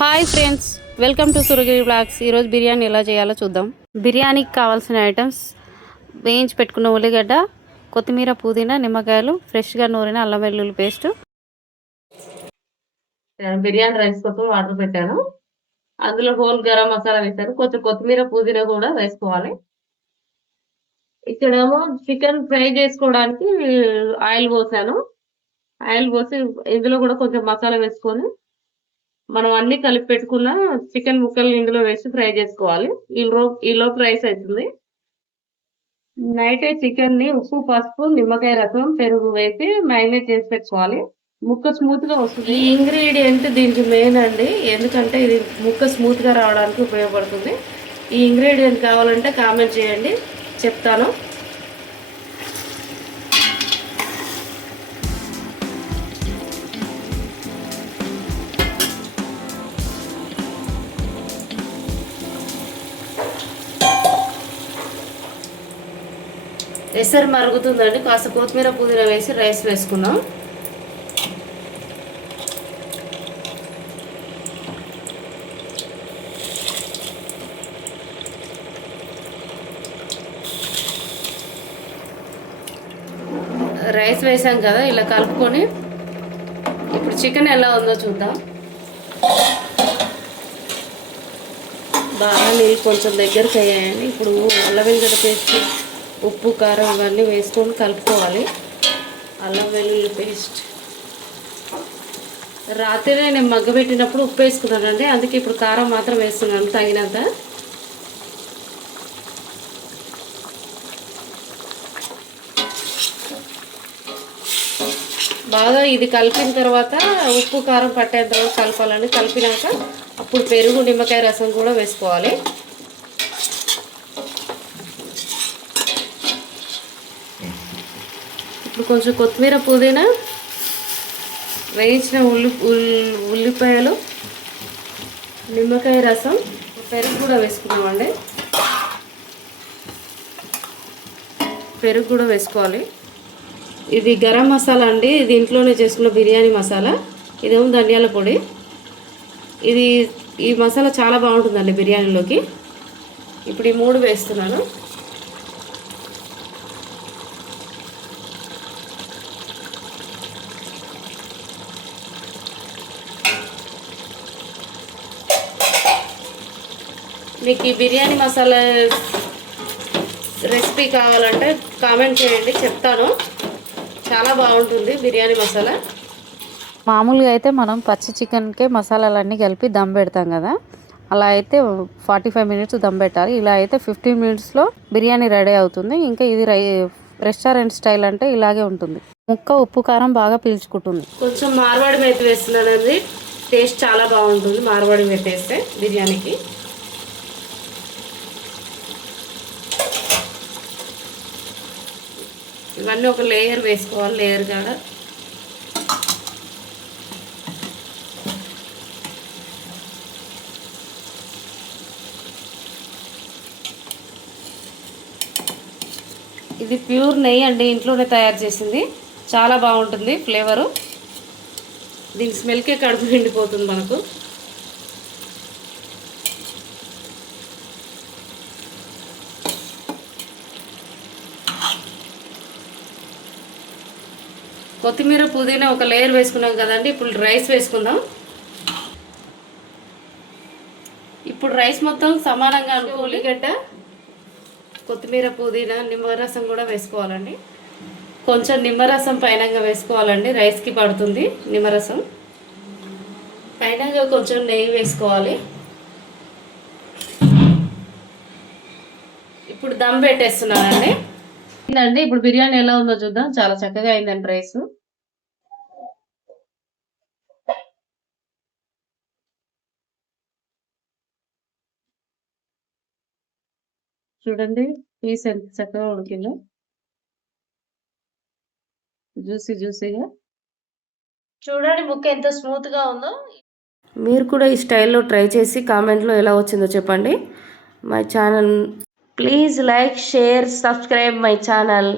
Hi friends, welcome to Suragiri blogs. ఈరోజు బిర్యానీ ఎలా చేయాలో చూద్దాం. బిర్యానీకి కావాల్సిన ఐటమ్స్: వేయించి పెట్టుకున్న ఉల్లిగడ్డ, కొత్తిమీర, పుదీనా, నిమ్మకాయలు, ఫ్రెష్గా నూరిన అల్లం వెల్లుల్లి పేస్ట్. బిర్యానీ రైస్ కోసం వాటర్ పెట్టాను. అందులో హోల్ గరం మసాలా వేసాను. కొంచెం కొత్తిమీర, పుదీనా కూడా వేసుకోవాలి. ఇక్కడేమో చికెన్ ఫ్రై చేసుకోవడానికి ఆయిల్ పోసాను. ఆయిల్ పోసి ఇందులో కూడా కొంచెం మసాలా వేసుకొని మనం అన్ని కలిపి పెట్టుకున్న చికెన్ ముక్కలు ఇందులో వేసి ఫ్రై చేసుకోవాలి. ఈలోపు రైస్ అవుతుంది. నైటే చికెన్ ని ఉప్పు, పసుపు, నిమ్మకాయ రసం, పెరుగు వేసి మ్యారినేట్ చేసి పెట్టుకోవాలి. ముక్క స్మూత్ గా వస్తుంది. ఈ ఇంగ్రీడియంట్ దీనికి మెయిన్ అండి, ఎందుకంటే ఇది ముక్క స్మూత్ గా రావడానికి ఉపయోగపడుతుంది. ఈ ఇంగ్రీడియంట్ కావాలంటే కామెంట్ చేయండి, చెప్తాను. ఎసరు మరుగుతుందండి, కాస్త కొత్తిమీర, పుదీనా వేసి రైస్ వేసుకున్నాం. రైస్ వేసాం కదా, ఇలా కలుపుకొని ఇప్పుడు చికెన్ ఎలా ఉందో చూద్దాం. బాగా నీళ్ళు కొంచెం దగ్గరికి అయ్యాయండి. ఇప్పుడు అల్లం వెల్లుల్లి పేస్ట్, ఉప్పు, కారం ఇవన్నీ వేసుకొని కలుపుకోవాలి. అల్లం వెల్లుల్లి పేస్ట్ రాత్రినే నేను మగ్గబెట్టినప్పుడు ఉప్పు వేసుకున్నానండి, అందుకే ఇప్పుడు కారం మాత్రం వేస్తున్నాను తగినంత. బాగా ఇది కలిపిన తర్వాత ఉప్పు, కారం పట్టేంత వరకు కలపాలండి. కలిపినాక అప్పుడు పెరుగు, నిమ్మకాయ రసం కూడా వేసుకోవాలి. ఇప్పుడు కొంచెం కొత్తిమీర, పుదీనా, వేయించిన ఉల్లిపాయలు, నిమ్మకాయ రసం, పెరుగు కూడా వేసుకున్నామండి. పెరుగు కూడా వేసుకోవాలి. ఇది గరం మసాలా అండి, ఇది ఇంట్లోనే చేసుకున్న బిర్యానీ మసాలా. ఇదేమో ధనియాల పొడి. ఈ మసాలా చాలా బాగుంటుందండి బిర్యానీలోకి. ఇప్పుడు ఈ 3 వేస్తున్నాను. మీకు ఈ బిర్యానీ మసాలా రెసిపీ కావాలంటే కామెంట్ చేయండి, చెప్తాను. చాలా బాగుంటుంది బిర్యానీ మసాలా. మామూలుగా అయితే మనం పచ్చి చికెన్కే మసాలాలన్నీ కలిపి దమ్ పెడతాం కదా, అలా అయితే 45 మినిట్స్ దమ్ పెట్టాలి. ఇలా అయితే 15 మినిట్స్లో బిర్యానీ రెడీ అవుతుంది. ఇంకా ఇది రెస్టారెంట్ స్టైల్ అంటే ఇలాగే ఉంటుంది. ముక్క ఉప్పు, కారం బాగా పీల్చుకుంటుంది. కొంచెం మార్వాడి మెత్తి వేస్తున్నానండి, టేస్ట్ చాలా బాగుంటుంది మార్వాడి మెత్తి వేస్తే బిర్యానీకి. ఇవన్నీ ఒక లేయర్ వేసుకోవాలి, లేయర్ కాడ. ఇది ప్యూర్ నెయ్యి అండి, ఇంట్లోనే తయారు చేసింది. చాలా బాగుంటుంది ఫ్లేవరు. దీని స్మెల్కే కడుపు నిండిపోతుంది మనకు. కొత్తిమీర, పుదీనా ఒక లేయర్ వేసుకున్నాం కదండి. ఇప్పుడు రైస్ వేసుకుందాం. ఇప్పుడు రైస్ మొత్తం సమానంగా ఉల్లిగడ్డ, కొత్తిమీర, పుదీనా, నిమ్మరసం కూడా వేసుకోవాలండి. కొంచెం నిమ్మరసం పైనంగా వేసుకోవాలండి, రైస్కి పడుతుంది నిమ్మరసం. పైనంగా కొంచెం నెయ్యి వేసుకోవాలి. ఇప్పుడు దమ్ పెట్టేస్తున్నానండి. ఇప్పుడు బిర్యానీ ఎలా ఉందో చూద్దాం. చాలా చక్కగా అయిందండి రైస్. చూడండి పీస్ ఎంత చక్కగా ఉడికిందో, జ్యూసీగా. చూడండి ముక్క ఎంత స్మూత్గా ఉందో. మీరు కూడా ఈ స్టైల్లో ట్రై చేసి కామెంట్లో ఎలా వచ్చిందో చెప్పండి. My channel please like, share, subscribe my channel.